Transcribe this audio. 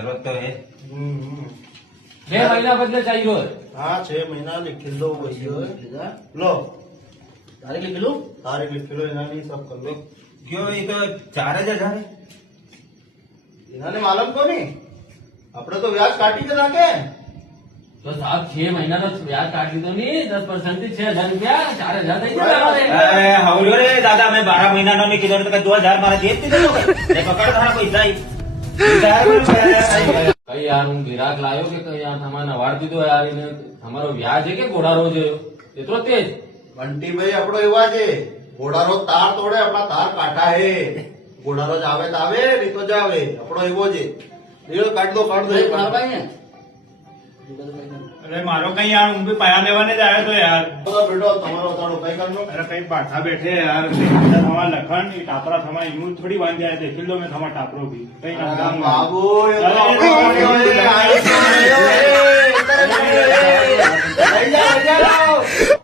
जरूरत तो है। 6 મહિના બદલે चाहिए हाँ 6 महीना लिख लो वही है। लो તારીખ લખેલું तारीख लिख लो इन्होंने सब कर लो। क्यों ये तो 4000 है। इन्होंने मालूम को नहीं अपने तो व्याज काटी के नाखे। तो साहब 6 महीना तो व्याज काट लीधो नहीं 10% થી 6000 રૂપિયા 4000 થઈ ગયા ए, हवलो रे दादा मैं 12 महीना नो नहीं किधर तो 2000 मारा जेब में दे दो ये पकड़ थारा पैसा ही કઈ યાર હું ગ્રાહક લાયો કે કઈ યાર તમારે નવાડ દીધો યાર એને તમારો વ્યાજ છે કે ઘોડા રોજ એટલો તેજ बंटी भाई अपनो एवा है घोड़ा रोज तार तोड़े अपना तार काटा है। घोड़ा रोज आवे तो आवे नहीं तो जावे अपनो एवो है। ये काट दो ભાઈ ને अरे मारो कहीं यार उन भी पाया लेवाने जाए तो यार बेटो तुम्हारो तारो कई करनो। अरे कहीं बाठा बैठे यार हमारा लखन टापरा थमा यूं थोड़ी बांध जाए देखिल लो मैं थमा टापरो भी कहीं ना बाबू ये तो अरे अपनो